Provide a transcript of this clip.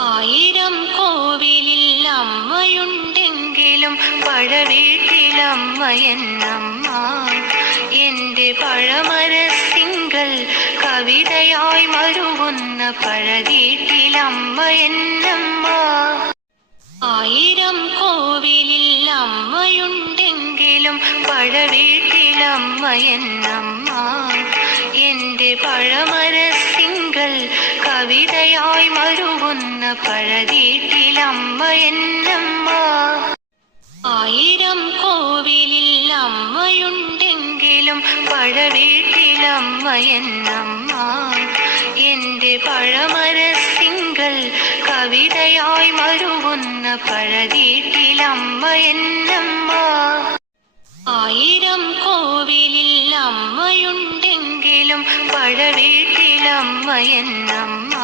ആയിരം കോവിലിൽ അമ്മയുണ്ടെങ്കിലും പഴവീട്ടിലമ്മ എന്നമ്മ. എന്റെ പഴമരസിങ്കൽ കവിതയായി മരുവുന്ന പഴവീട്ടിലമ്മ എന്നമ്മ. ആയിരം കോവിലിൽ അമ്മയുണ്ടെങ്കിലും പഴവീട്ടിലമ്മ എന്നമ്മ. എന്റെ പഴമരസിങ്കൽ കവിതയായി മരുവുന്ന പഴവീട്ടിലമ്മ എന്നമ്മ. ആയിരം കോവിലിൽ അമ്മയുണ്ടെങ്കിലും പഴവീട്ടിലമ്മ എന്നമ്മ. എന്റെ പഴമരസിങ്കൽ കവിതയായി മരുവുന്ന പഴവീട്ടിലമ്മ എന്നമ്മ. ആയിരം കോവിലിൽ അമ്മയുണ്ടെങ്കിലും പഴവീട്ടിലമ്മ എന്നമ്മ.